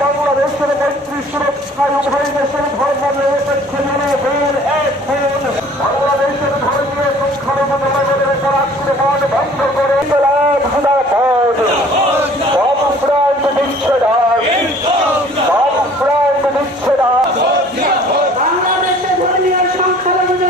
বাংলাদেশের মৈত্রী সুরক্ষায় উভয় দেশের ধর্ম নিরপেক্ষ জনগণ এখন বাংলাদেশের ধর্মীয় সংখ্যালঘু জনগণের উপর আক্রমণ বন্ধ করে বাংলাদেশে ধর্মীয় সংখ্যালঘু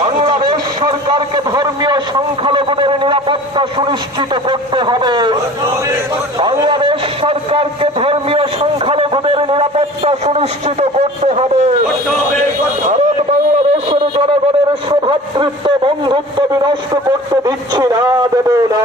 বাংলাদেশ সরকারকে ধর্মীয় সংখ্যালঘুদের নিরাপত্তা নিরাপত্তা সুনিশ্চিত করতে হবে। ভারত বাংলাদেশের জনগণের সৌভাতৃত্ব বন্ধুত্ব বিনষ্ট করতে দিচ্ছি না, দেব না।